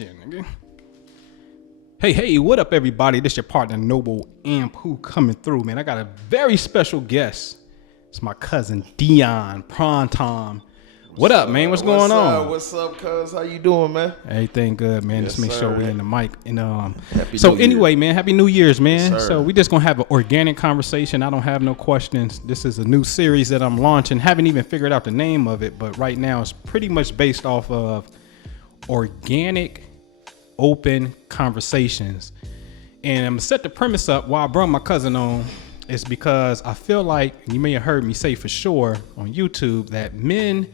Shit, nigga. Hey, what up, everybody? This your partner, Noble and Pooh, coming through, man. I got a very special guest. It's my cousin, Deon, Prawn Tom. What up, man? What's going on? What's up, cuz? How you doing, man? Everything good, man. Yes, Just make sure we in the mic. And Happy so New anyway, Year. man, Happy New Year's, man. Yes, So we just gonna have an organic conversation. I don't have no questions. This is a new series that I'm launching. Haven't even figured out the name of it, but right now it's pretty much based off of organic, open conversations. And I'm gonna set the premise up why I brought my cousin on is because I feel like, and you may have heard me say for sure on YouTube, that men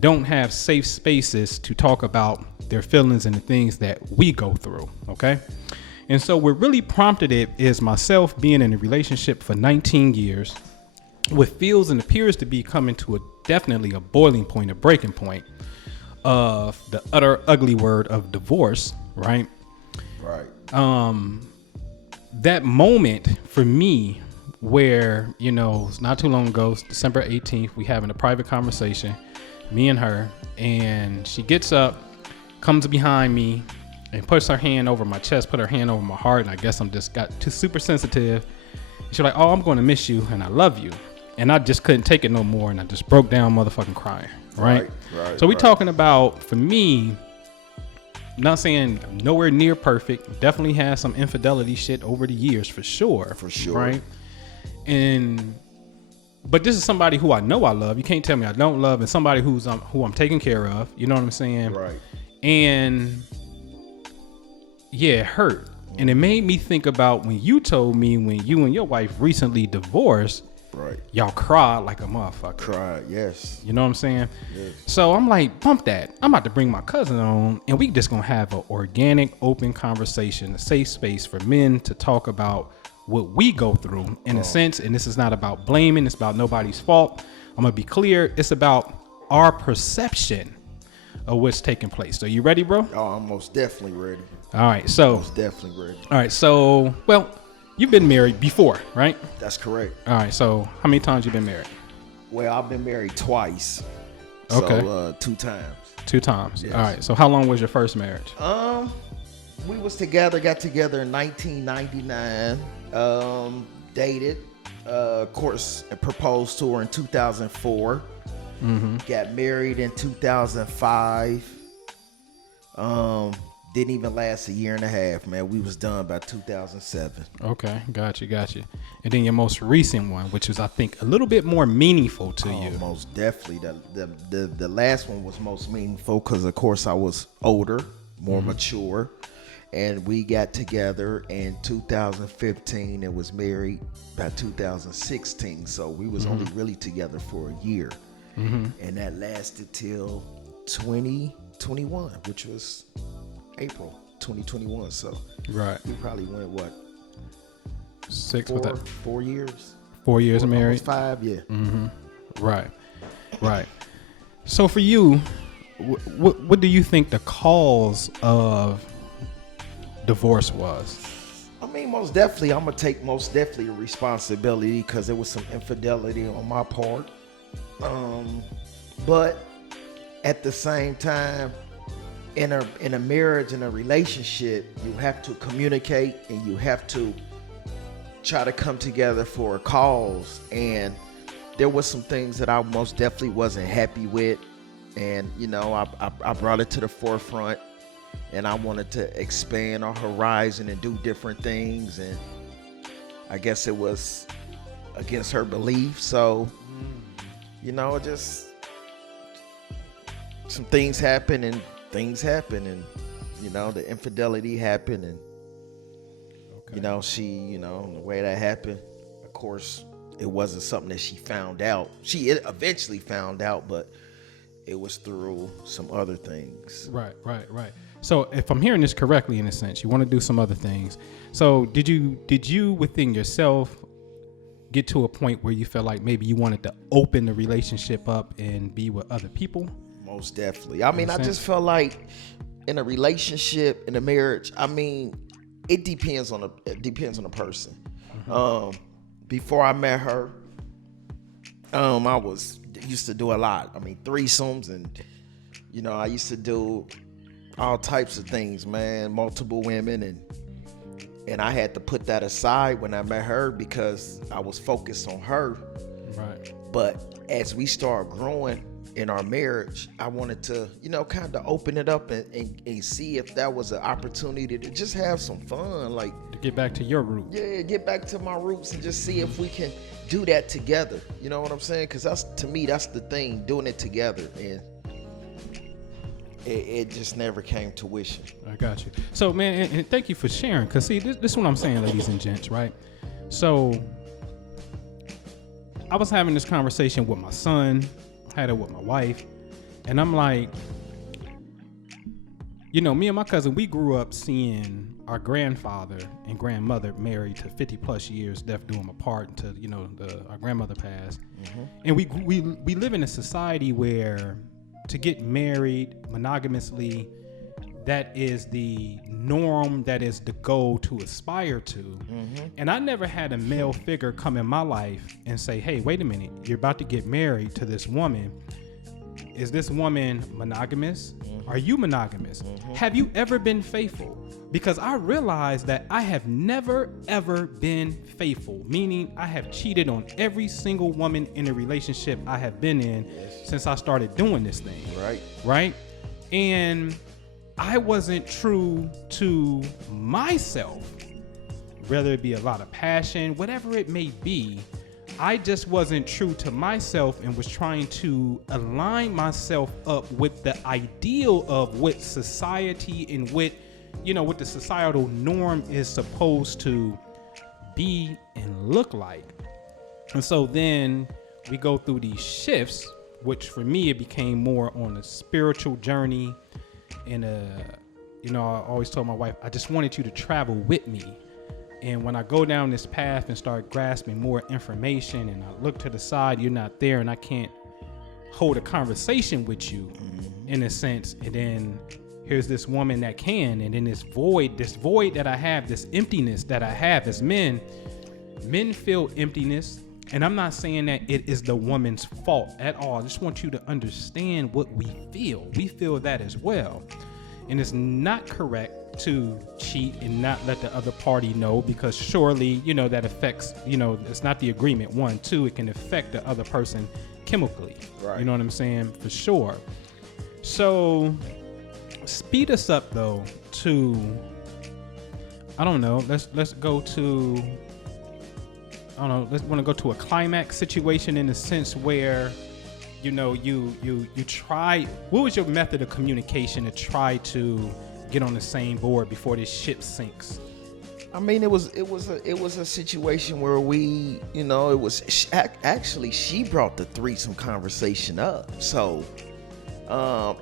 don't have safe spaces to talk about their feelings and the things that we go through, okay? And so what really prompted it is myself being in a relationship for 19 years, what feels and appears to be coming to definitely a boiling point, a breaking point of the utter ugly word of divorce, right? Right. That moment for me where, you know, it's not too long ago, it's December 18th, we having a private conversation, me and her, and she gets up, comes behind me and puts her hand over my chest, put her hand over my heart, and I guess I'm just got too super sensitive. And she's like, oh, I'm going to miss you and I love you. And I just couldn't take it no more, and I just broke down motherfucking crying, right? So we talking about, for me, not saying nowhere near perfect, definitely has some infidelity shit over the years for sure. Right? But this is somebody who I know I love. You can't tell me I don't love, and somebody who I'm taking care of. You know what I'm saying? Right. And yeah, it hurt. And it made me think about when you told me when you and your wife recently divorced, right? Y'all cried like a motherfucker. Cried, yes. You know what I'm saying? Yes. So I'm like, bump that. I'm about to bring my cousin on, and we just gonna have an organic, open conversation, a safe space for men to talk about what we go through in a sense. And this is not about blaming. It's about nobody's fault. I'm gonna be clear. It's about our perception of what's taking place. So you ready, bro? Oh, I'm most definitely ready. All right. So Most definitely ready. all right. So, well, you've been married before, right? That's correct. All right. So how many times you been married? Well, I've been married twice. Okay. So, 2 times. 2 times. Yes. All right. So how long was your first marriage? We got together in 1999. Dated, of course, proposed to her in 2004. Got married in 2005. Didn't even last a year and a half, man. We was done by 2007. Okay, got you. And then your most recent one, which is, I think, a little bit more meaningful to you. Most definitely. The last one was most meaningful because, of course, I was older, more mature. And we got together in 2015 and was married by 2016. So we was only really together for a year. And that lasted till 2021, which was April 2021. So right, we probably went, what, 4 years? 4 years married? 5, yeah. Right. So for you, what do you think the cause of divorce was? I mean, most definitely, I'm gonna take most definitely a responsibility because there was some infidelity on my part. But at the same time, in a marriage, in a relationship, you have to communicate and you have to try to come together for a cause. And there was some things that I most definitely wasn't happy with, and you know, I brought it to the forefront. And I wanted to expand our horizon and do different things. And I guess it was against her belief. So, you know, just some things happen and you know, the infidelity happened. And, you know, the way that happened, of course, it wasn't something that she found out. She eventually found out, but it was through some other things. Right. So if I'm hearing this correctly, in a sense, you want to do some other things. So did you within yourself get to a point where you felt like maybe you wanted to open the relationship up and be with other people? Most definitely. I mean, I just felt like in a relationship, in a marriage, I mean, it depends on the person. Before I met her, I used to do a lot. I mean, threesomes, and you know, I used to do all types of things, man. Multiple women, and I had to put that aside when I met her because I was focused on her. Right. But as we start growing in our marriage, I wanted to, kind of open it up and see if that was an opportunity to just have some fun, like To get back to your roots. yeah, get back to my roots and just see if we can do that together. You know what I'm saying? Because to me, that's the thing, doing it together, and it just never came to fruition. I got you. So, man, and thank you for sharing. Because, see, this is what I'm saying, ladies and gents, right? So, I was having this conversation with my son, had it with my wife, and I'm like, me and my cousin, we grew up seeing our grandfather and grandmother married to 50 plus years, death do them apart until, our grandmother passed. Mm-hmm. And we live in a society where to get married monogamously, that is the norm, that is the goal to aspire to. Mm-hmm. And I never had a male figure come in my life and say, hey, wait a minute, you're about to get married to this woman. Is this woman monogamous? Mm-hmm. Are you monogamous? Mm-hmm. Have you ever been faithful? Because I realized that I have never, ever been faithful, meaning I have cheated on every single woman in a relationship I have been in since I started doing this thing. Right? And I wasn't true to myself, whether it be a lot of passion, whatever it may be. I just wasn't true to myself and was trying to align myself up with the ideal of what society and what the societal norm is supposed to be and look like. And so then we go through these shifts, which for me, it became more on a spiritual journey. And, I always told my wife, I just wanted you to travel with me. And when I go down this path and start grasping more information and I look to the side, you're not there and I can't hold a conversation with you in a sense. And then here's this woman that can, and then this void that I have, this emptiness that I have as men feel emptiness. And I'm not saying that it is the woman's fault at all. I just want you to understand what we feel. We feel that as well. And it's not correct to cheat and not let the other party know, because surely, that affects, it's not the agreement. 1, 2, it can affect the other person chemically. Right. You know what I'm saying? For sure. So speed us up though to, I don't know, let's go to, I don't know, let's want to go to a climax situation in the sense where, you try, what was your method of communication to try to get on the same board before this ship sinks? I mean, it was a situation where we, it was actually she brought the threesome conversation up. So,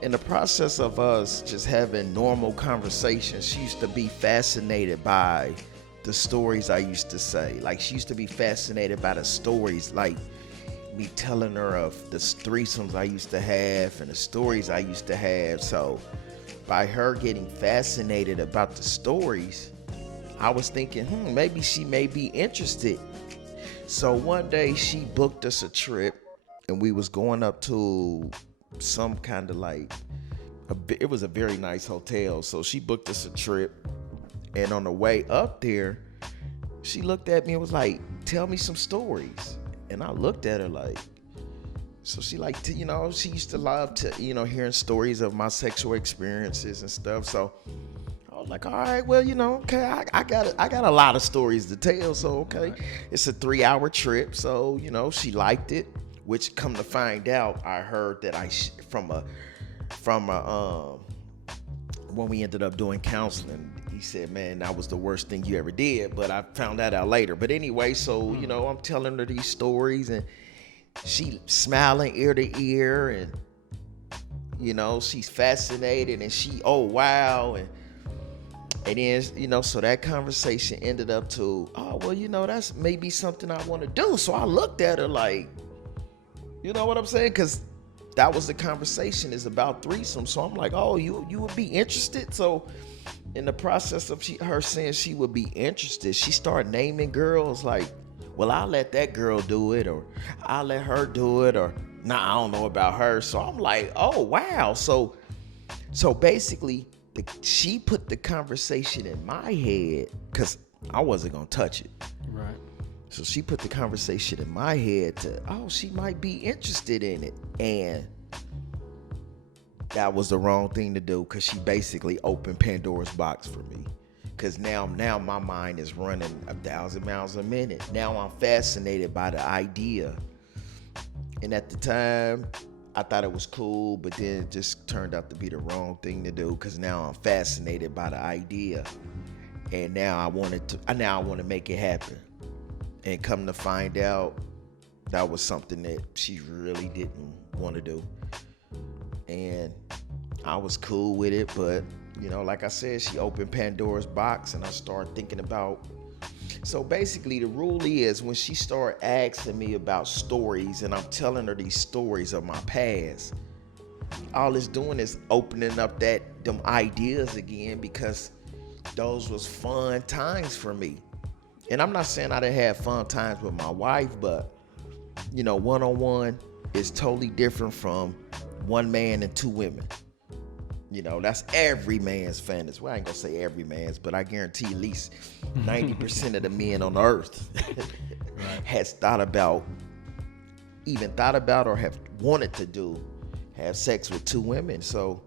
in the process of us just having normal conversations, she used to be fascinated by the stories I used to say. Like, she used to be fascinated by the stories, like me telling her of the threesomes I used to have and the stories I used to have. So by her getting fascinated about the stories, I was thinking, maybe she may be interested. So one day she booked us a trip and we was going up to some kind of it was a very nice hotel. So she booked us a trip, and on the way up there, she looked at me and was like, tell me some stories. And I looked at her like, so she liked to, she used to love to, hearing stories of my sexual experiences and stuff. So I was like, all right, well, okay, I got a lot of stories to tell. So, okay, it's a 3-hour trip. So, she liked it, which come to find out, I heard that from when we ended up doing counseling, he said, man, that was the worst thing you ever did. But I found that out later. But anyway, so, I'm telling her these stories and she smiling ear to ear, and, she's fascinated, and she, oh, wow. And then, so that conversation ended up to, oh, well, that's maybe something I want to do. So I looked at her like, you know what I'm saying? Because that was the conversation, is about threesome. So I'm like, oh, you would be interested? So in the process of her saying she would be interested, she started naming girls like, well, I'll let that girl do it, or I'll let her do it, or nah, I don't know about her. So I'm like, oh, wow. So basically she put the conversation in my head because I wasn't gonna touch it. Right. So she put the conversation in my head to, she might be interested in it. And that was the wrong thing to do because she basically opened Pandora's box for me. Because now my mind is running 1,000 miles a minute. Now I'm fascinated by the idea. And at the time, I thought it was cool, but then it just turned out to be the wrong thing to do because now I'm fascinated by the idea. And now I want to make it happen. And come to find out, that was something that she really didn't want to do. And I was cool with it, but, like I said, she opened Pandora's box, and I started thinking about... So basically, the rule is when she started asking me about stories, and I'm telling her these stories of my past, all it's doing is opening up them ideas again, because those was fun times for me. And I'm not saying I didn't have fun times with my wife, but, one-on-one is totally different from one man and two women. That's every man's fantasy. Well, I ain't gonna say every man's, but I guarantee at least 90% of the men on earth has thought about or have wanted to have sex with two women. So,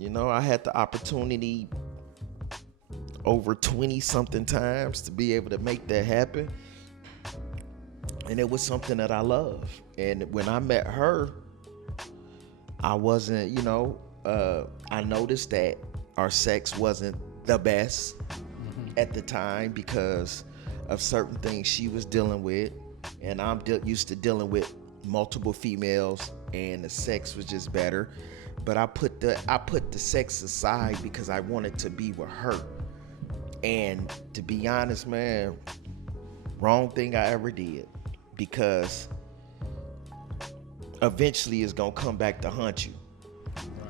I had the opportunity over 20 something times to be able to make that happen. And it was something that I love. And when I met her, I wasn't, I noticed that our sex wasn't the best at the time because of certain things she was dealing with. And I'm used to dealing with multiple females, and the sex was just better. But I put the sex aside because I wanted to be with her. And to be honest, man, wrong thing I ever did, because eventually it's gonna come back to haunt you.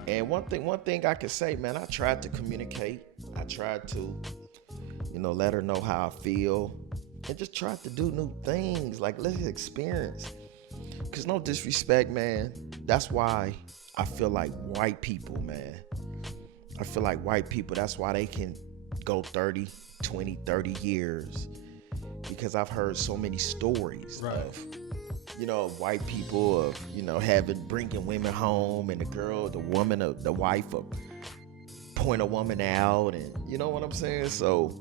And one thing I can say, man, I tried to communicate. I tried to, let her know how I feel, and just tried to do new things. Like, let's experience. Cause no disrespect, man, that's why I feel like white people, man. I feel like white people, that's why they can go 30 years, because I've heard so many stories of white people of bringing women home, and the wife will point a woman out, and you know what I'm saying. So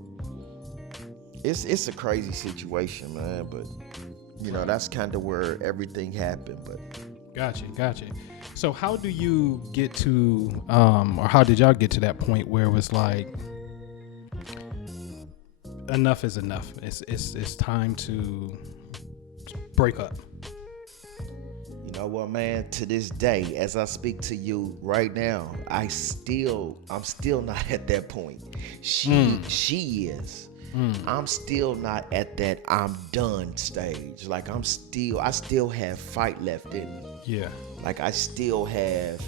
it's a crazy situation, man, but that's kind of where everything happened. But Gotcha. So how do you get to or how did y'all get to that point where it was like, enough is enough, it's time to break up? You know what, man, to this day, as I speak to you right now, I'm still not at that point. She is. I'm still not at that I'm done stage. Like, I still have fight left in me. Yeah. Like, I still have,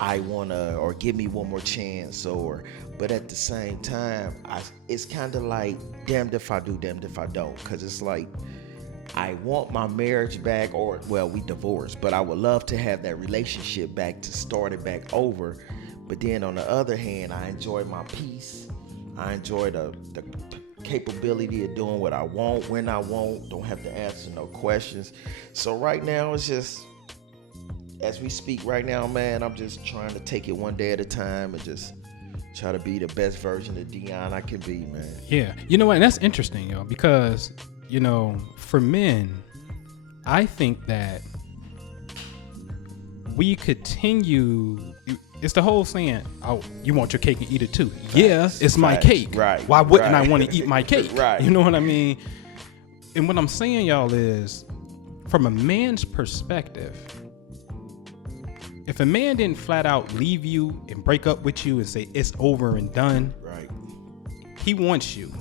I wanna, or give me one more chance, but at the same time, it's kind of like damned if I do, damned if I don't. Cause it's like, I want my marriage back, we divorced, but I would love to have that relationship back, to start it back over. But then on the other hand, I enjoy my peace. I enjoy the capability of doing what I want, when I want, don't have to answer no questions. So right now, it's just, as we speak right now, man, I'm just trying to take it one day at a time and just try to be the best version of Deon I can be, man. Yeah. You know what? And that's interesting, yo, because, for men, I think that we continue, it's the whole saying, oh, you want your cake and eat it too. Facts, yeah, it's my cake. Right. Why wouldn't I want to eat my cake? Right. You know what I mean? And what I'm saying, y'all, is from a man's perspective, if a man didn't flat out leave you and break up with you and say it's over and done, right, he wants you.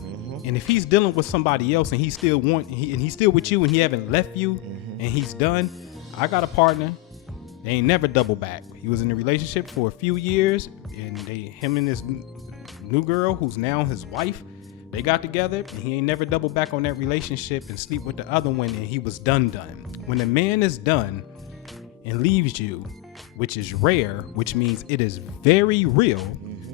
And if he's dealing with somebody else and he's still with you and he haven't left you and he's done, I got a partner. They ain't never double back. He was in a relationship for a few years, and him and this new girl, who's now his wife, they got together, and he ain't never double back on that relationship and sleep with the other one, and he was done. When a man is done and leaves you, which is rare, which means it is very real,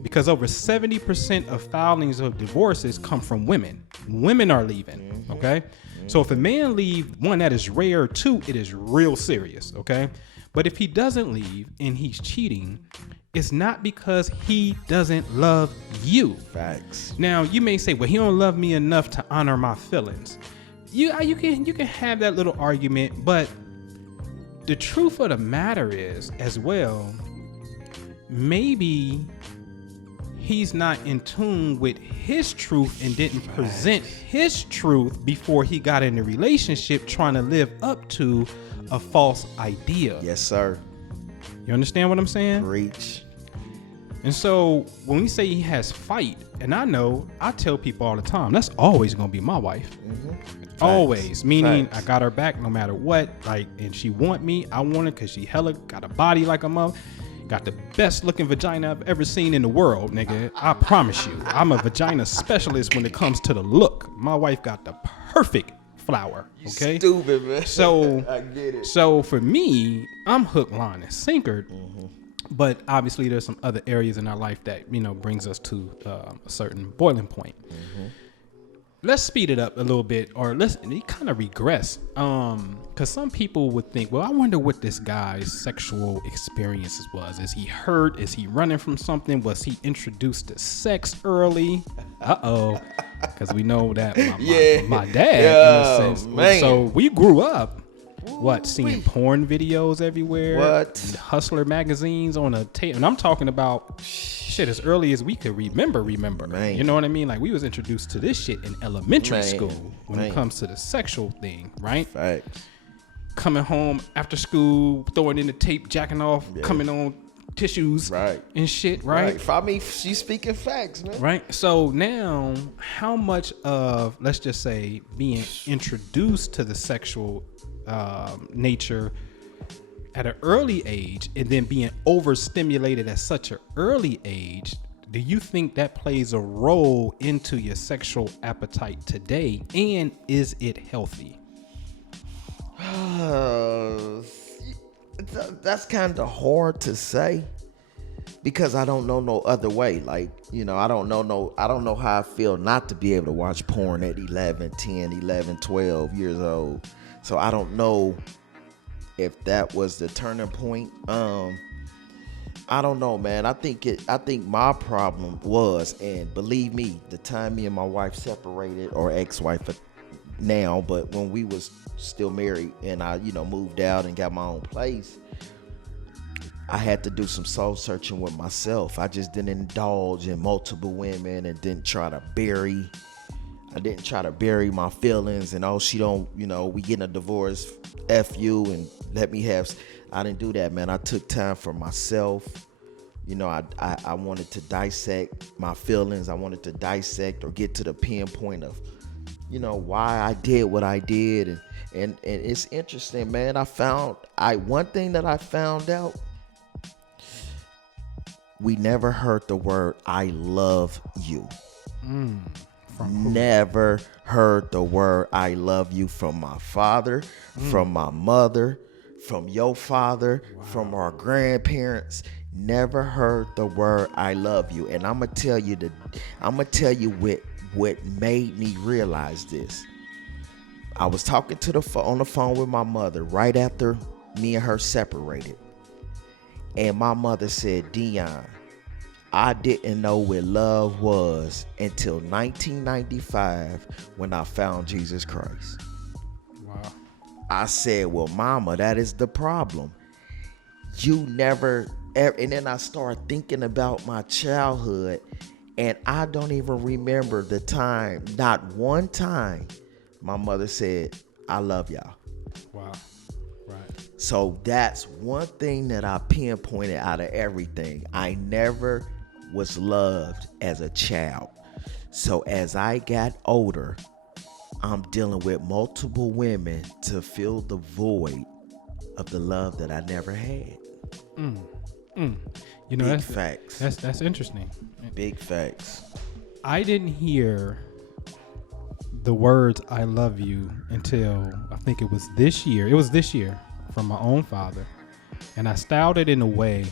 because over 70% of filings of divorces come from women. Women are leaving, okay? So if a man leave, one, that is rare. Two, it is real serious, okay? But if he doesn't leave and he's cheating, it's not because he doesn't love you. Facts. Now, you may say, well, he don't love me enough to honor my feelings. You can have that little argument, but the truth of the matter is, as well, maybe he's not in tune with his truth and didn't present his truth before he got in a relationship trying to live up to a false idea. Yes, sir. You understand what I'm saying? Preach. And so when we say he has fight, and I tell people all the time, that's always going to be my wife. Always. Meaning I got her back no matter what. Like, and she want me. I want her because she hella got a body like a mother. Got the best looking vagina I've ever seen in the world, nigga. I promise you. I'm a vagina specialist when it comes to the look. My wife got the perfect flower. Okay. Stupid, man. So I get it. So for me, I'm hook, line, and sinker. But obviously, there's some other areas in our life that brings us to a certain boiling point. Let's speed it up a little bit, or let's kind of regress. Because some people would think, well, I wonder what this guy's sexual experiences was. Is he hurt? Is he running from something? Was he introduced to sex early? Because we know that my dad, in a sense. Man. So we grew up, seeing porn videos everywhere. Hustler magazines on a tape. And I'm talking about shit as early as we could remember. Man. You know what I mean? Like, we was introduced to this shit in elementary school when it comes to the sexual thing, right? Facts. Coming home after school, throwing in the tape, jacking off, coming on tissues and shit, right? I mean, she's speaking facts, man. Right. So now, how much of, let's just say, being introduced to the sexual nature at an early age and then being overstimulated at such an early age, do you think that plays a role into your sexual appetite today? And is it healthy? That's kind of hard to say because I don't know no other way. Like, I don't know how I feel not to be able to watch porn at 11, 10, 11, 12 years old. So I don't know if that was the turning point. I don't know, man. I think my problem was, and believe me, the time me and my wife separated, or ex-wife now, but when we was still married and I, moved out and got my own place, I had to do some soul searching with myself. I just didn't indulge in multiple women and didn't try to bury my feelings and she don't, we getting a divorce, F you and let me have. I didn't do that, man. I took time for myself. I wanted to dissect my feelings. I wanted to dissect or get to the pinpoint of, why I did what I did. And it's interesting, man. One thing that I found out, we never heard the word I love you. Never heard the word I love you from my father, from my mother, from your father, from our grandparents. Never heard the word I love you. And I'm gonna tell you what made me realize this. I was talking on the phone with my mother right after me and her separated. And my mother said, Deon, I didn't know what love was until 1995 when I found Jesus Christ. Wow. I said, well, mama, that is the problem. You never ever. And then I started thinking about my childhood, and I don't even remember the time, not one time, my mother said, I love y'all. Wow. Right. So that's one thing that I pinpointed out of everything. I never was loved as a child. So as I got older, I'm dealing with multiple women to fill the void of the love that I never had. Big facts. That's interesting. Big facts. I didn't hear the words I love you until I think it was this year. It was this year from my own father. And I styled it in a way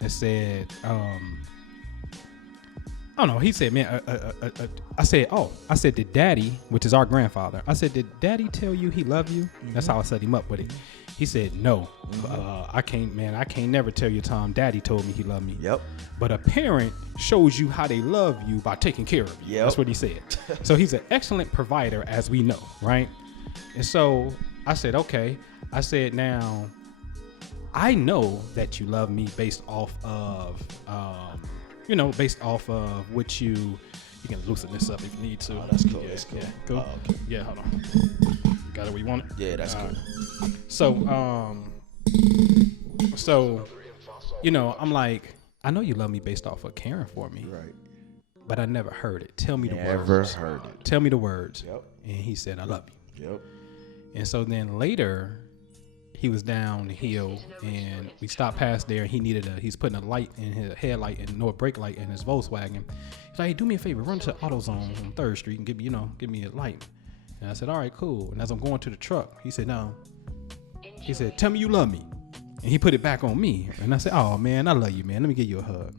that said, I don't know. He said, man, I said, did daddy, which is our grandfather, I said, did daddy tell you he loved you? That's how I set him up with it. He said, no, I can't never tell you, Tom, daddy told me he loved me. Yep. But a parent shows you how they love you by taking care of you. Yep. That's what he said. So he's an excellent provider, as we know, right? And so I said, okay. I said, now, I know that you love me based off of, based off of what you can loosen this up if you need to. Oh, that's cool. Yeah, That's cool. Yeah, cool. Oh, okay. Yeah, hold on. Got it where you want it? Yeah, that's cool. So, I'm like, I know you love me based off of caring for me. Right. But I never heard it. Tell me the words. Never heard it. Tell me the words. Yep. And he said, I love you. Yep. And so then later, he was down the hill and we stopped past there. He's putting a light in his headlight and no brake light in his Volkswagen. He's like, hey, do me a favor, run to AutoZone on 3rd Street and give me a light. And I said, all right, cool. And as I'm going to the truck, he said, no. He said, tell me you love me. And he put it back on me. And I said, oh man, I love you, man. Let me give you a hug.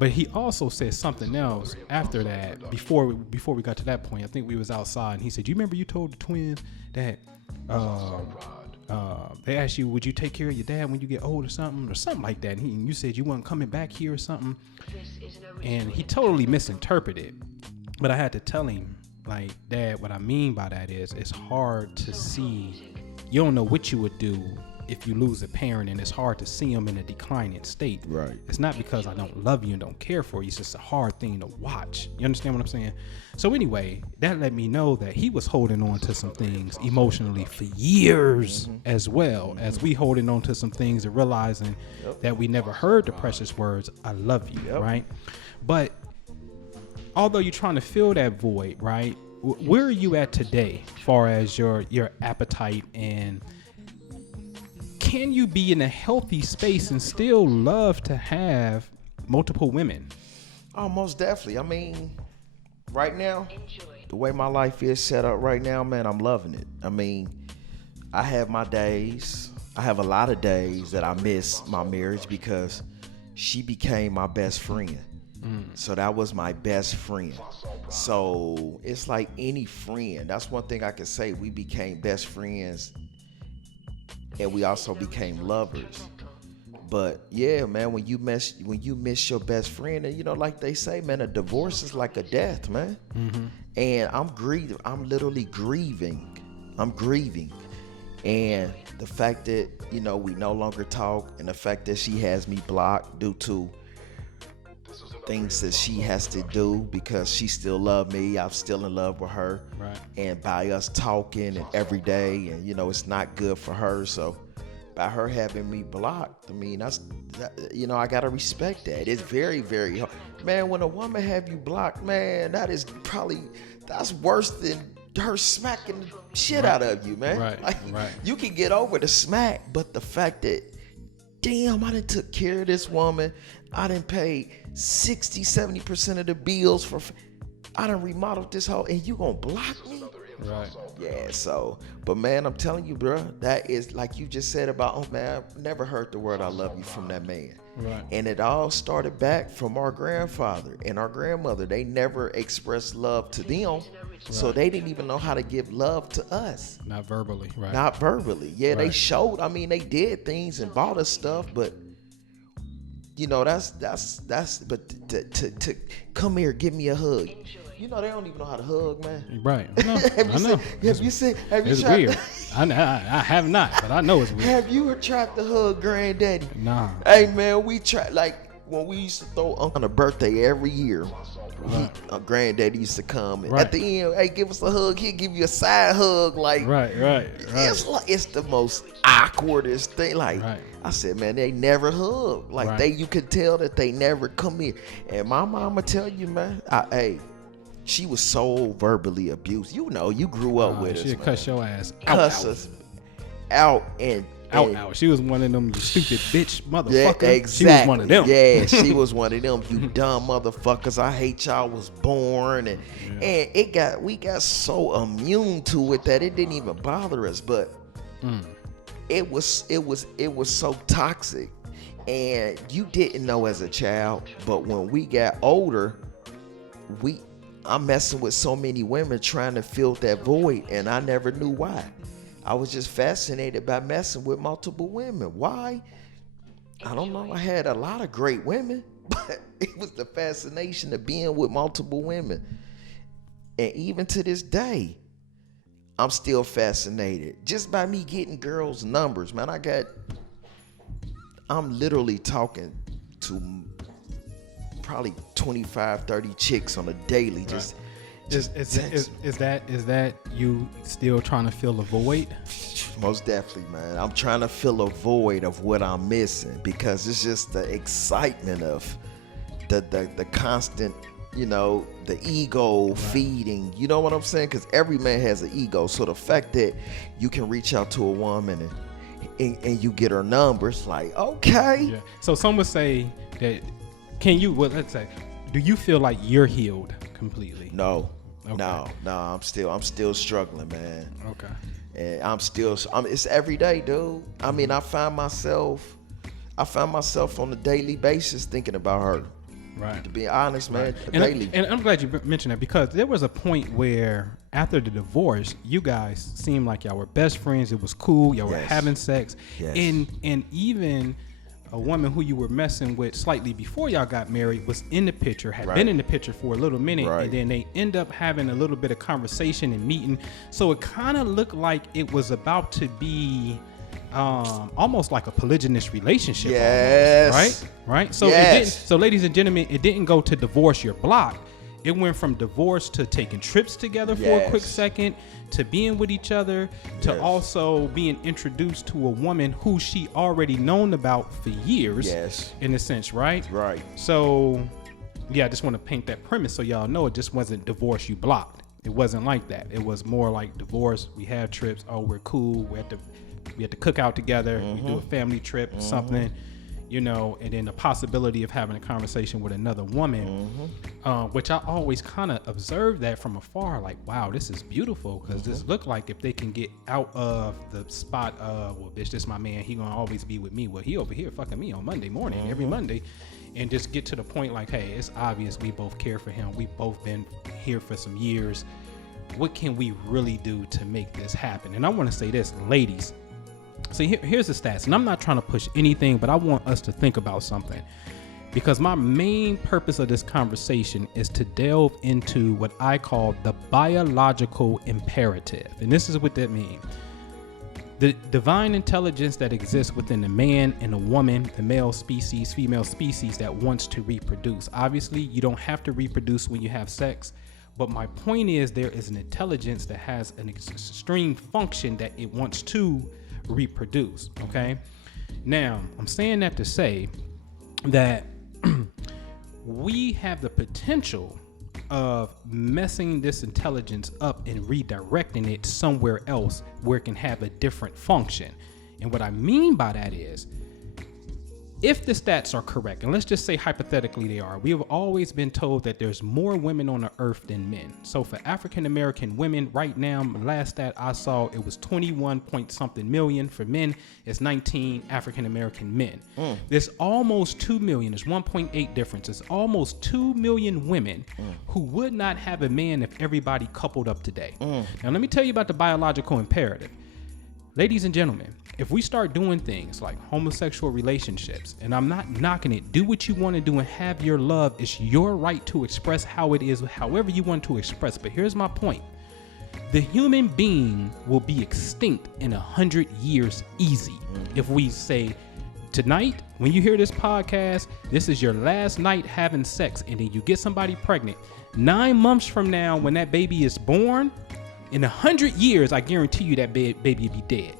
But he also said something else after that, before we got to that point. I think we was outside and he said, you remember you told the twins that they asked you, would you take care of your dad when you get old or something like that? And you said you weren't coming back here or something. And he totally misinterpreted. But I had to tell him, like, Dad, what I mean by that is it's hard to see. You don't know what you would do if you lose a parent, and it's hard to see them in a declining state. Right. It's not because I don't love you and don't care for you. It's just a hard thing to watch. You understand what I'm saying? So anyway, that let me know that he was holding on to some things emotionally for years, as well as we holding on to some things and realizing that we never heard the precious words, I love you, right? But although you're trying to fill that void, right? Where are you at today as far as your appetite, and can you be in a healthy space and still love to have multiple women? Oh, most definitely. I mean, right now, the way my life is set up right now, man, I'm loving it. I mean, I have my days. I have a lot of days that I miss my marriage because she became my best friend. So that was my best friend. So it's like any friend. That's one thing I can say. We became best friends and we also became lovers. But yeah, man, when you miss your best friend, and like they say, man, a divorce is like a death, man. And I'm grieving. I'm literally grieving. I'm grieving. And the fact that, we no longer talk, and the fact that she has me blocked due to things that she has to do because she still loves me. I'm still in love with her. Right. And by us talking and every day, and it's not good for her. So by her having me blocked, I mean, I gotta respect that. It's very, very hard. Man, when a woman have you blocked, man, that's worse than her smacking the shit out of you, man. Right. You can get over the smack, but the fact that, damn, I done took care of this woman. I done paid 60-70% of the bills I done remodeled this whole, and you gonna block me? Right. Yeah, so, but man, I'm telling you, bro, that is like you just said about, oh man, I've never heard the word I love you from that man. Right. And it all started back from our grandfather and our grandmother. They never expressed love to them. So they didn't even know how to give love to us. Not verbally, right? Not verbally. Yeah, they Right. showed. I mean, they did things and bought us stuff, but that's. But to come here, give me a hug. They don't even know how to hug, man. Right. I know. Have you It's tried? weird. I have not, but I know it's weird. Have you tried to hug granddaddy? Nah. Hey man, we tried, like when we used to throw on a birthday every year. Granddaddy used to come and at the end, hey, give us a hug. He'll give you a side hug, like Right. it's the most awkwardest thing. Like I said, man, they never hug. Like you could tell that they never come here. And my mama tell you, man, she was so verbally abused. You grew up with us. She'd man. cuss your ass Cuss us out and out. She was one of them, you stupid bitch motherfucker. Yeah, exactly. She was one of them. Yeah, she was one of them. You dumb motherfuckers. I hate y'all was born. And we got so immune to it that it didn't even bother us. But it was so toxic. And you didn't know as a child. But when we got older, I'm messing with so many women trying to fill that void, and I never knew why. I was just fascinated by messing with multiple women. Why? I don't know. I had a lot of great women, but it was the fascination of being with multiple women. And even to this day, I'm still fascinated just by me getting girls' numbers, man. I'm literally talking to probably 25, 30 chicks on a daily. Right. Is that you still trying to fill a void? Most definitely, man. I'm trying to fill a void of what I'm missing, because it's just the excitement of the constant, the ego feeding. You know what I'm saying? Because every man has an ego. So the fact that you can reach out to a woman and you get her numbers, like, okay. Yeah. So some would say that, let's say, do you feel like you're healed completely? No. Okay. No, I'm still struggling, man. Okay. And it's every day, dude. I mean, I find myself on a daily basis thinking about her. Right. To be honest, man, right. daily. And I'm glad you mentioned that, because there was a point where after the divorce, you guys seemed like y'all were best friends. It was cool. Y'all were having sex. Yes. And even a woman who you were messing with slightly before y'all got married was in the picture, had been in the picture for a little minute, and then they end up having a little bit of conversation and meeting. So it kind of looked like it was about to be almost like a polygynous relationship. Yes. Almost, right? So it didn't, so ladies and gentlemen, it didn't go to divorce your block. It went from divorce to taking trips together for a quick second, to being with each other, to also being introduced to a woman who she already known about for years. Yes. In a sense, right? Right. So, I just want to paint that premise so y'all know it just wasn't divorce you blocked. It wasn't like that. It was more like divorce. We have trips. Oh, we're cool. We have to cook out together. We do a family trip or something. And then the possibility of having a conversation with another woman, which I always kind of observed that from afar, like, wow, this is beautiful, because this look like if they can get out of the spot of, well, bitch, this my man, he gonna always be with me. Well, he over here fucking me on Monday morning, every Monday, and just get to the point like, hey, it's obvious we both care for him. We've both been here for some years. What can we really do to make this happen? And I want to say this, ladies. So here's the stats, and I'm not trying to push anything, but I want us to think about something, because my main purpose of this conversation is to delve into what I call the biological imperative. And this is what that means. The divine intelligence that exists within the man and the woman, the male species, female species, that wants to reproduce. Obviously, you don't have to reproduce when you have sex. But my point is, there is an intelligence that has an extreme function that it wants to reproduce. Okay. Now, I'm saying that to say that we have the potential of messing this intelligence up and redirecting it somewhere else where it can have a different function. And what I mean by that is, if the stats are correct, and let's just say hypothetically they are, we have always been told that there's more women on the earth than men. So for African American women right now, last stat I saw, it was 21 point something million. For men, it's 19 African American men. There's almost 2 million. There's 1.8 difference. It's almost 2 million women who would not have a man if everybody coupled up today. Now let me tell you about the biological imperative. Ladies and gentlemen, if we start doing things like homosexual relationships, and I'm not knocking it, do what you want to do and have your love. It's your right to express how it is, however you want to express. But here's my point. The human being will be extinct in 100 years easy. If we say, tonight, when you hear this podcast, this is your last night having sex, and then you get somebody pregnant, 9 months from now, when that baby is born, in 100 years, I guarantee you that baby will be dead.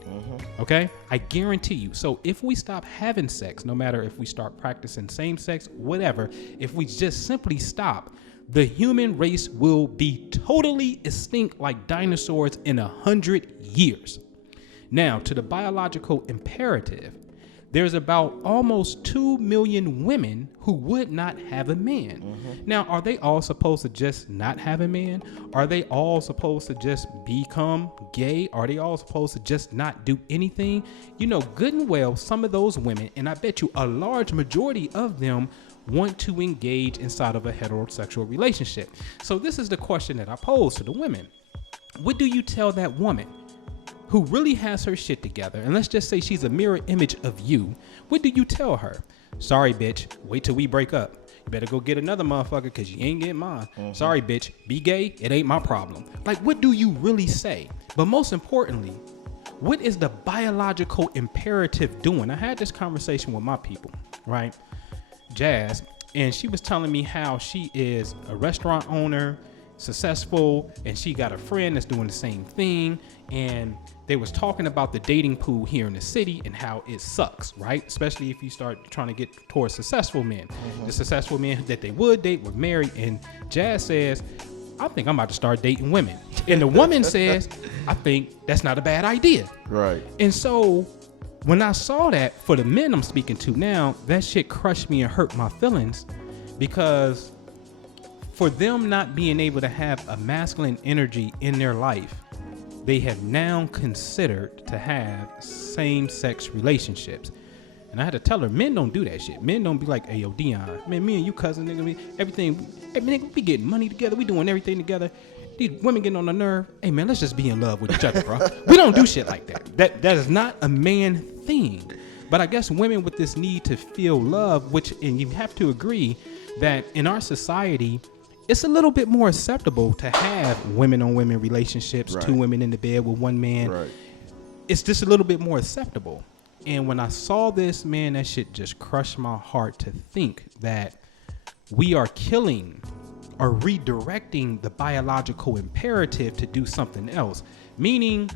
Okay? I guarantee you. So if we stop having sex, no matter if we start practicing same sex, whatever, if we just simply stop, the human race will be totally extinct like dinosaurs in 100 years. Now, to the biological imperative, there's about almost 2 million women who would not have a man. Now, are they all supposed to just not have a man? Are they all supposed to just become gay? Are they all supposed to just not do anything? You know, good and well, some of those women, and I bet you a large majority of them, want to engage inside of a heterosexual relationship. So this is the question that I pose to the women. What do you tell that woman who really has her shit together, and let's just say she's a mirror image of you? What do you tell her? Sorry, bitch, wait till we break up. You better go get another motherfucker because you ain't getting mine. Sorry, bitch, be gay, it ain't my problem. Like, what do you really say? But most importantly, what is the biological imperative doing? I had this conversation with my people, right? Jazz, and she was telling me how she is a restaurant owner, successful, and she got a friend that's doing the same thing, and they was talking about the dating pool here in the city and how it sucks, right? Especially if you start trying to get towards successful men. The successful men that they would date were married, and Jazz says, I think I'm about to start dating women. And the woman says, I think that's not a bad idea. Right. And so when I saw that, for the men I'm speaking to now, that shit crushed me and hurt my feelings, because for them not being able to have a masculine energy in their life, they have now considered to have same-sex relationships. And I had to tell her, men don't do that shit. Men don't be like, hey, yo, Deon, man, me and you cousin, nigga, everything, hey, nigga, we getting money together, we doing everything together. These women getting on the nerve, hey, man, let's just be in love with each other, bro. We don't do shit like that. That is not a man thing. But I guess women with this need to feel love, and you have to agree that in our society, it's a little bit more acceptable to have women on women relationships, right. 2 women in the bed with 1 man. Right. It's just a little bit more acceptable. And when I saw this, man, that shit just crushed my heart to think that we are killing or redirecting the biological imperative to do something else. Meaning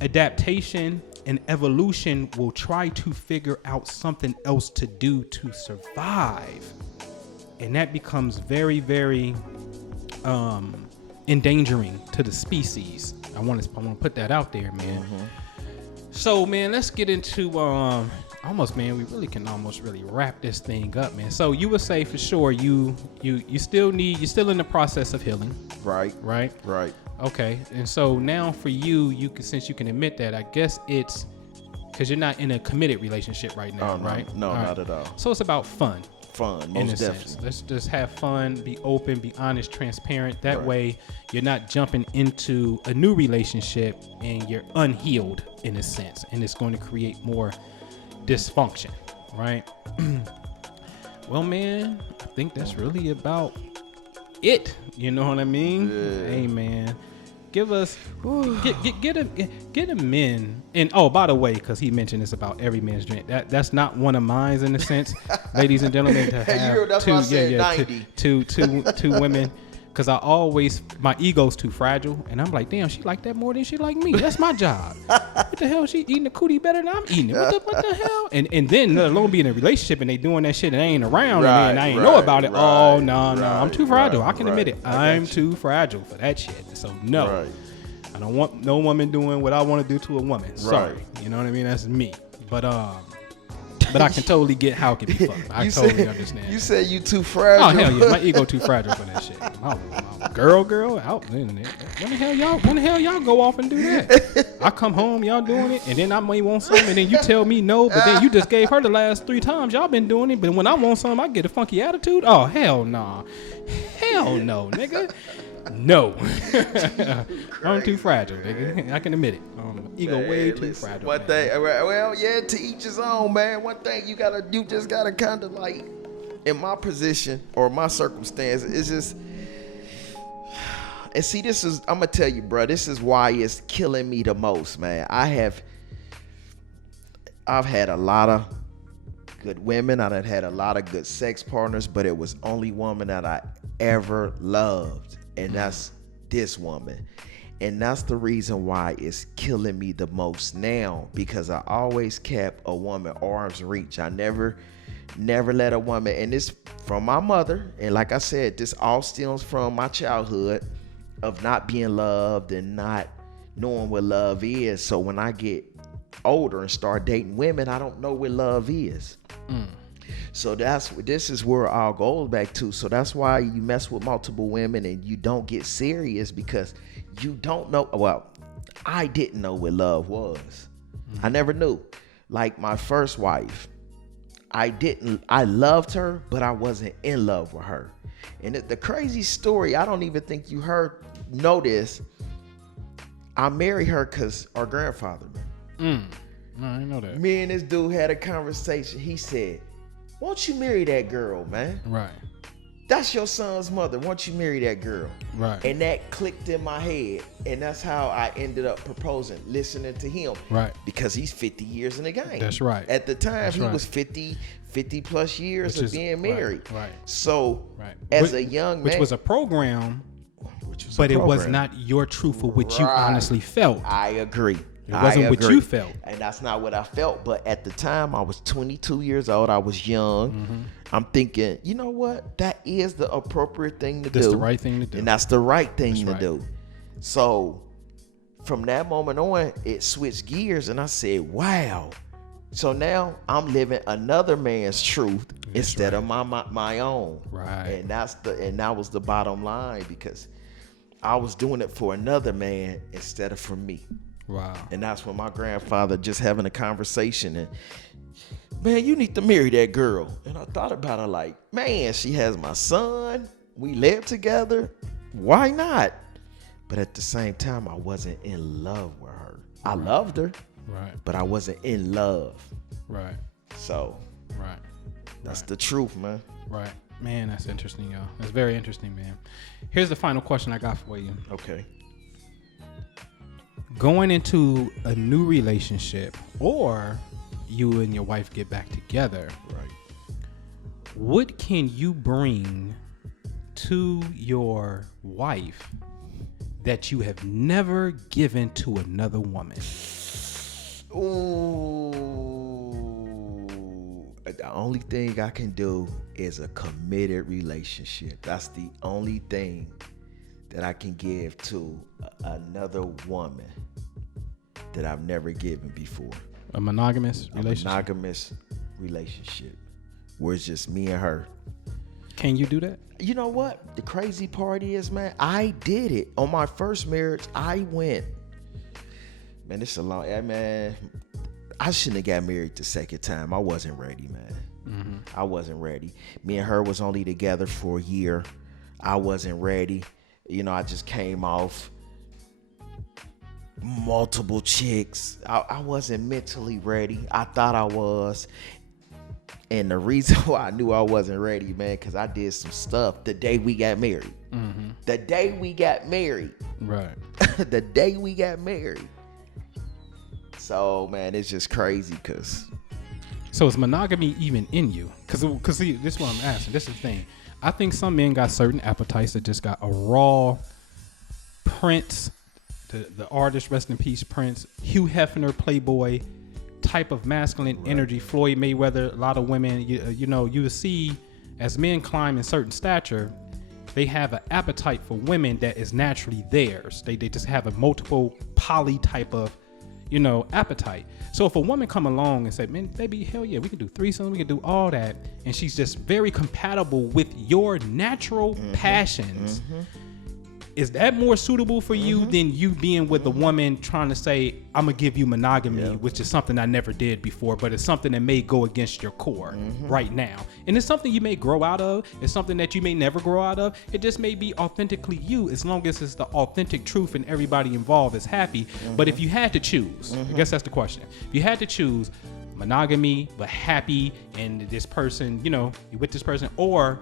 adaptation and evolution will try to figure out something else to do to survive. And that becomes very, very endangering to the species. I want to put that out there, man. So, man, let's get into we really can almost really wrap this thing up, man. So you would say for sure you're still in the process of healing. Right. Okay. And so now for you can, since you can admit that, I guess it's because you're not in a committed relationship right now, right? No, not at all. So it's about fun. Most definitely. Sense. Let's just have fun, be open, be honest, transparent. That way you're not jumping into a new relationship and you're unhealed in a sense, and it's going to create more dysfunction, right? Well, man, I think that's really about it. You know what I mean? Yeah. Hey, man. Give us, get a men, and oh, by the way, because he mentioned this about every man's drink. That's not one of mine in a sense, ladies and gentlemen. To have two women, because my ego's too fragile, and I'm like, damn, she like that more than she like me. That's my job. What the hell? She eating the cootie better than I'm eating it. What the hell? And then let alone be in a relationship and they doing that shit and I ain't around and I ain't know about it. No, I'm too fragile. I can admit it. I'm too fragile for that shit. So no, I don't want no woman doing what I want to do to a woman. Sorry, you know what I mean? That's me. But I can totally get how it can be fucked. I totally understand. You said you too fragile. Oh hell yeah, my ego too fragile for that shit. My girl, out. When the hell y'all go off and do that? I come home, y'all doing it, and then I may want something, and then you tell me no, but then you just gave her the last 3 times y'all been doing it. But when I want something, I get a funky attitude. Oh hell nah, hell no, nigga. No, I'm too fragile, nigga. I can admit it. Ego man, way too fragile. One thing, well, yeah, to each his own, man. One thing you just gotta kind of like, in my position or my circumstance, it's just, and see, this is, I'm gonna tell you, bro, this is why it's killing me the most, man. I've had a lot of good women. I've had a lot of good sex partners, but it was only woman that I ever loved. And that's this woman. And that's the reason why it's killing me the most now, because I always kept a woman arm's reach. I never let a woman, and this from my mother. And like I said, this all stems from my childhood of not being loved and not knowing what love is. So when I get older and start dating women, I don't know what love is. So this is where it all goes back to. So that's why you mess with multiple women and you don't get serious, because you don't know. Well, I didn't know what love was. I never knew. Like my first wife, I loved her, but I wasn't in love with her. And the crazy story, I don't even think you know this. I married her because our grandfather. No, I didn't know that. Me and this dude had a conversation. He said, "Won't you marry that girl, man? Right. That's your son's mother. Won't you marry that girl?" Right. And that clicked in my head. And that's how I ended up proposing, listening to him. Right. Because he's 50 years in the game. That's right. At the time, That's he right. was 50 plus years of being married. Right. So, Right. as a young man. Which was a program, It was not your truth of what you honestly felt. I agree. It wasn't what you felt. And that's not what I felt. But at the time, I was 22 years old. I was young. Mm-hmm. I'm thinking, you know what? That is the appropriate thing to do. That's the right thing to do. And that's the right thing to right. do. So from that moment on, it switched gears. And I said, wow. So now I'm living another man's truth instead of my own. Right. And that was the bottom line, because I was doing it for another man instead of for me. Wow. And that's when my grandfather just having a conversation and, "Man, you need to marry that girl." And I thought about her like, man, she has my son. We live together. Why not? But at the same time, I wasn't in love with her. I loved her, Right. but I wasn't in love. Right. So Right. that's the truth, man. Right. Man, that's interesting, y'all. That's very interesting, man. Here's the final question I got for you. Okay. Going into a new relationship, or you and your wife get back together, Right. what can you bring to your wife that you have never given to another woman? Ooh. The only thing I can do is a committed relationship. That's the only thing that I can give to another woman that I've never given before. A monogamous A relationship? monogamous relationship where it's just me and her. Can you do that? You know what? The crazy part is, man, I did it. On my first marriage, I went. Man, this is a long, man. I shouldn't have got married the second time. I wasn't ready, man. Mm-hmm. I wasn't ready. Me and her was only together for a year. I wasn't ready. You know, I just came off multiple chicks. I wasn't mentally ready. I thought I was. And the reason why I knew I wasn't ready, man, because I did some stuff the day we got married. Mm-hmm. The day we got married. Right. The day we got married. So, man, it's just crazy because... So is monogamy even in you? Because see, this is what I'm asking. This is the thing. I think some men got certain appetites that just got a raw Prince, the artist, rest in peace, Prince, Hugh Hefner, Playboy type of masculine energy, Floyd Mayweather. A lot of women, you know, you see as men climb in certain stature, they have an appetite for women that is naturally theirs. They just have a multiple poly type of, you know, appetite. So if a woman come along and say, "Man, baby, hell yeah, we can do threesomes, we can do all that," and she's just very compatible with your natural passions, is that more suitable for you than you being with a woman trying to say, "I'm gonna give you monogamy," which is something I never did before, but it's something that may go against your core right now. And it's something you may grow out of. It's something that you may never grow out of. It just may be authentically you, as long as it's the authentic truth and everybody involved is happy. But if you had to choose, I guess that's the question. If you had to choose monogamy, but happy, and this person, you know, you're with this person, or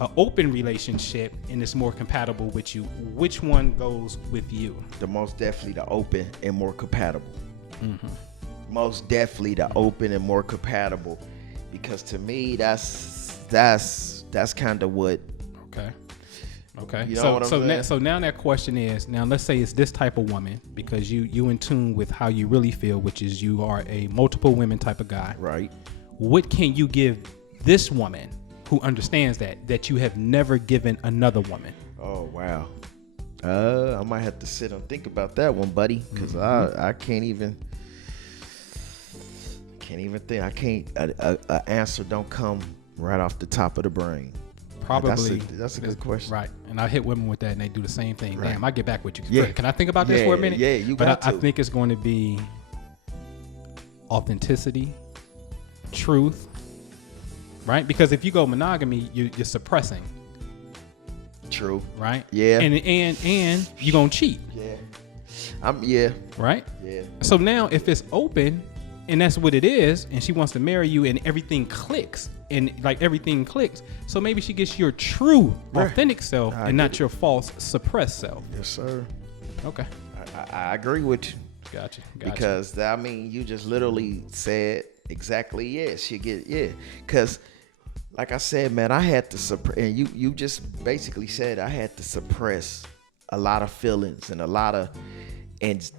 an open relationship and it's more compatible with you, which one goes with you? The most definitely the open and more compatible. Most definitely the open and more compatible, because to me that's kind of what. Okay. You know what I'm saying? So now that question is, now let's say it's this type of woman, because you in tune with how you really feel, which is you are a multiple women type of guy. Right. What can you give this woman who understands that you have never given another woman? Oh wow. I might have to sit and think about that one, buddy, because I can't even think. I can't. An answer don't come right off the top of the brain. Probably. That's a good question. Right. And I hit women with that and they do the same thing. Right. Damn, I get back with you. Yeah. Can I think about this for a minute? Yeah, you got But I to. think it's going to be authenticity, truth, right? Because if you go monogamy, you're suppressing, True. right? Yeah. And you're gonna cheat, Yeah. right? Yeah. So now if it's open and that's what it is, and she wants to marry you and everything clicks, so maybe she gets your true authentic self and not your false suppressed self. Yes, sir. Okay. I agree with you. Gotcha. Because I mean, you just literally said exactly yes. You get because like I said, man, I had to suppress, and you just basically said I had to suppress a lot of feelings and a lot of, and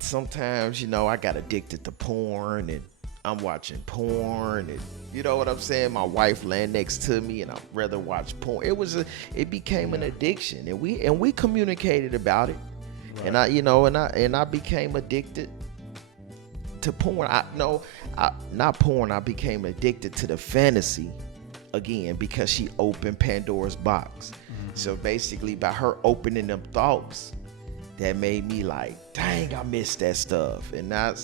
sometimes I got addicted to porn, and I'm watching porn, and you know what I'm saying. My wife laying next to me, and I'd rather watch porn. It became an addiction, and we communicated about it. Right. And I became addicted to porn. Not porn. I became addicted to the fantasy again because she opened Pandora's box. Mm-hmm. So basically, by her opening them thoughts, that made me like, dang, I missed that stuff, and that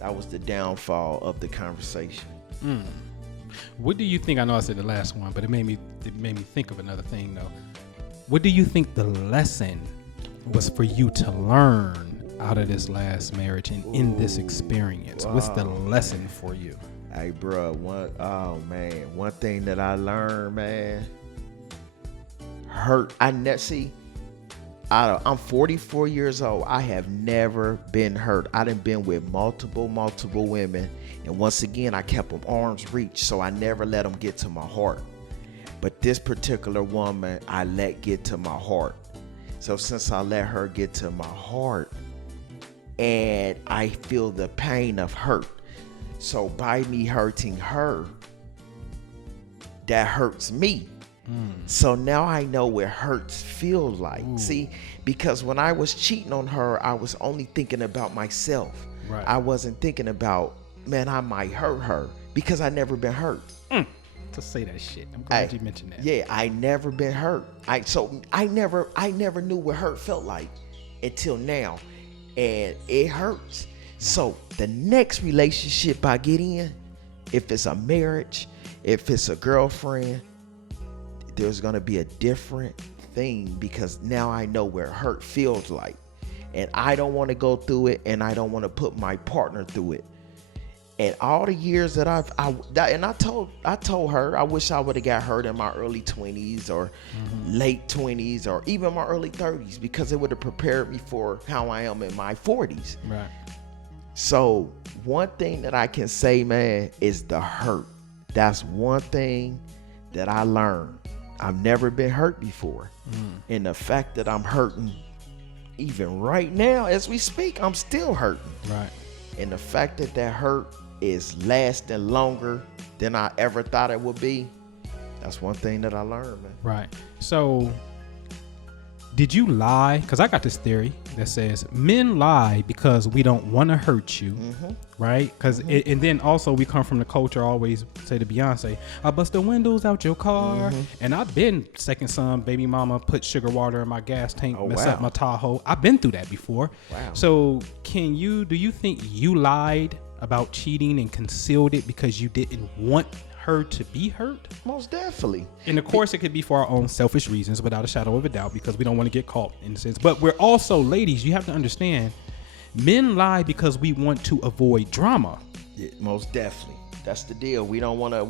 was the downfall of the conversation. What do you think? I know I said the last one, but it made me think of another thing though. What do you think the lesson was for you to learn out of this last marriage and in this experience? Wow. What's the lesson for you? Hey, bro, one thing that I learned, man, hurt. I'm 44 years old. I have never been hurt. I done been with multiple women, and once again, I kept them arm's reach, so I never let them get to my heart. But this particular woman, I let get to my heart. So since I let her get to my heart, and I feel the pain of hurt, so by me hurting her, that hurts me. So now I know what hurts feel like. Ooh. See, because when I was cheating on her, I was only thinking about myself. Right. I wasn't thinking about, man, I might hurt her, because I never been hurt. To say that shit. I'm glad you mentioned that. Yeah, I never been hurt. I never knew what hurt felt like until now, and it hurts. So the next relationship I get in, if it's a marriage, if it's a girlfriend, there's gonna be a different thing, because now I know where hurt feels like, and I don't want to go through it, and I don't want to put my partner through it. And all the years that I told her I wish I would have got hurt in my early 20s or late 20s or even my early 30s, because it would have prepared me for how I am in my 40s. Right. So one thing that I can say, man, is the hurt. That's one thing that I learned. I've never been hurt before. And the fact that I'm hurting even right now as we speak, I'm still hurting. Right. And the fact that hurt is lasting longer than I ever thought it would be, that's one thing that I learned, man. Right. So did you lie? Because I got this theory that says men lie because we don't want to hurt you, right? Because and then also we come from the culture, always say to Beyonce, I bust the windows out your car. And I've been second son, baby mama, put sugar water in my gas tank, mess up my Tahoe. I've been through that before. Wow. So do you think you lied about cheating and concealed it because you didn't want her to be hurt? Most definitely. And of course it could be for our own selfish reasons, without a shadow of a doubt, because we don't want to get caught in a sense. But we're also, ladies, you have to understand, men lie because we want to avoid drama. Yeah, most definitely. That's the deal. We don't want to,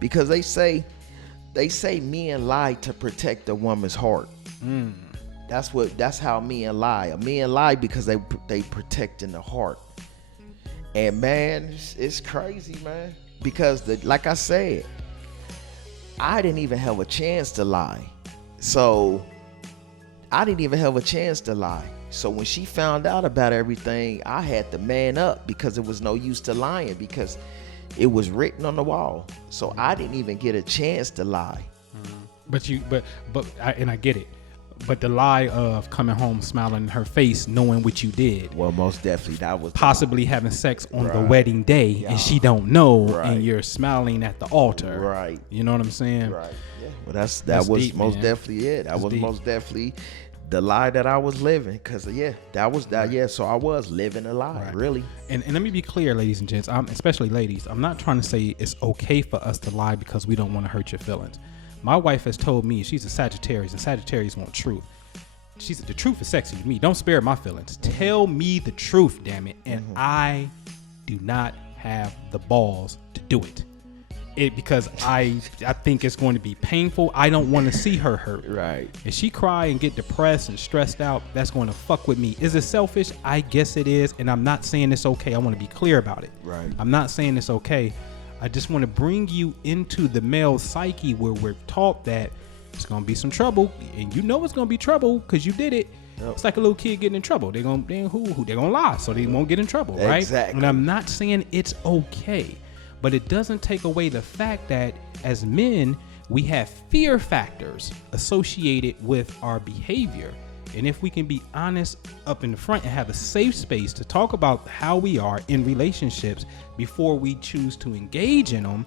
because they say men lie to protect a woman's heart. That's how men lie. Men lie because they protecting the heart. And man, it's crazy, man. Because like I said, I didn't even have a chance to lie. So when she found out about everything, I had to man up, because it was no use to lying, because it was written on the wall. So I didn't even get a chance to lie. But I get it. But the lie of coming home smiling in her face, knowing what you did. Well, most definitely, that was possibly having sex on the wedding day, and she don't know, and you're smiling at the altar. Right. You know what I'm saying? Right. Yeah. Well, that was deep, most definitely it. That was deep. Most definitely the lie that I was living. Cause that was that. Yeah. So I was living a lie, really. And let me be clear, ladies and gents, especially ladies, I'm not trying to say it's okay for us to lie because we don't want to hurt your feelings. My wife has told me, she's a Sagittarius, and Sagittarius want truth. She said, the truth is sexy to me. Don't spare my feelings. Tell me the truth, damn it. And I do not have the balls to do it. Because I think it's going to be painful. I don't want to see her hurt. Right. If she cry and get depressed and stressed out, that's going to fuck with me. Is it selfish? I guess it is. And I'm not saying it's okay. I want to be clear about it. Right. I'm not saying it's okay. I just want to bring you into the male psyche where we're taught that it's going to be some trouble. And you know it's going to be trouble because you did it. Yep. It's like a little kid getting in trouble. They're going to lie so they won't get in trouble, right? Exactly. And I'm not saying it's okay. But it doesn't take away the fact that as men, we have fear factors associated with our behavior. And if we can be honest up in the front and have a safe space to talk about how we are in relationships before we choose to engage in them,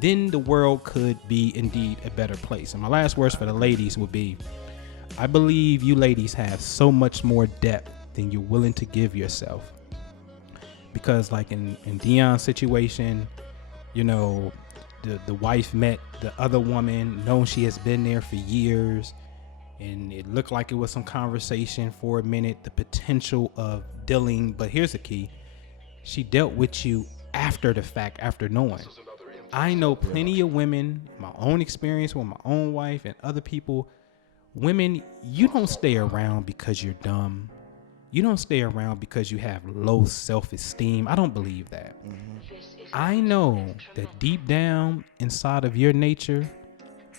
then the world could be indeed a better place. And my last words for the ladies would be, I believe you ladies have so much more depth than you're willing to give yourself. Because like in Deon's situation, you know, the wife met the other woman, known she has been there for years, and it looked like it was some conversation for a minute, the potential of dealing. But here's the key. She dealt with you after the fact, after knowing. I know plenty of women, my own experience with my own wife and other people. Women, you don't stay around because you're dumb. You don't stay around because you have low self-esteem. I don't believe that. I know that deep down inside of your nature,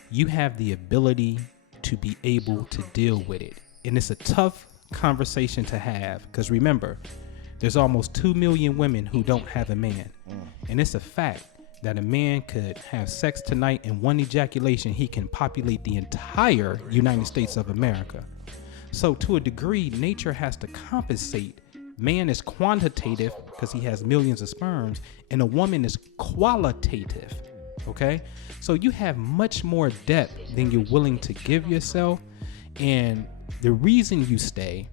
you have the ability to be able to deal with it. And it's a tough conversation to have because remember, there's almost 2 million women who don't have a man. And it's a fact that a man could have sex tonight and one ejaculation, he can populate the entire United States of America. So to a degree, nature has to compensate. Man is quantitative because he has millions of sperms, and a woman is qualitative, okay? So you have much more depth than you're willing to give yourself, and the reason you stay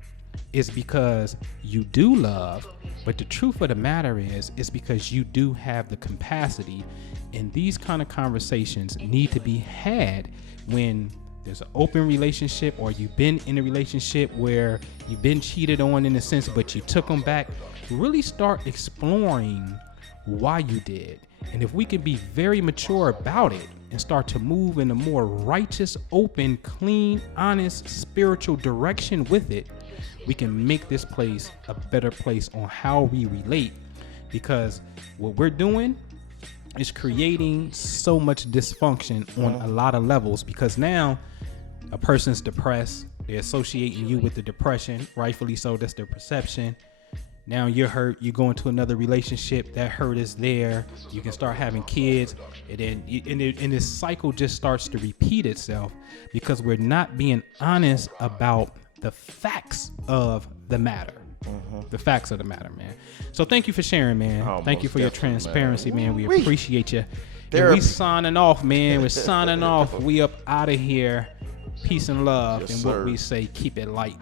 is because you do love, but the truth of the matter is because you do have the capacity, and these kind of conversations need to be had when there's an open relationship or you've been in a relationship where you've been cheated on in a sense, but you took them back. Really start exploring why you did. And if we can be very mature about it and start to move in a more righteous, open, clean, honest, spiritual direction with it, we can make this place a better place on how we relate. Because what we're doing is creating so much dysfunction on a lot of levels, because now a person's depressed, they're associating you with the depression, rightfully so, that's their perception. Now you're hurt, you go into another relationship, that hurt is there, you can start having kids, and then and this cycle just starts to repeat itself because we're not being honest about the facts of the matter. The facts of the matter, man. So thank you for sharing, man. Thank you for your transparency, man. We appreciate you. And we signing off, man. We're signing off. We up out of here. Peace and love. Yes, and sir. what we say, keep it light.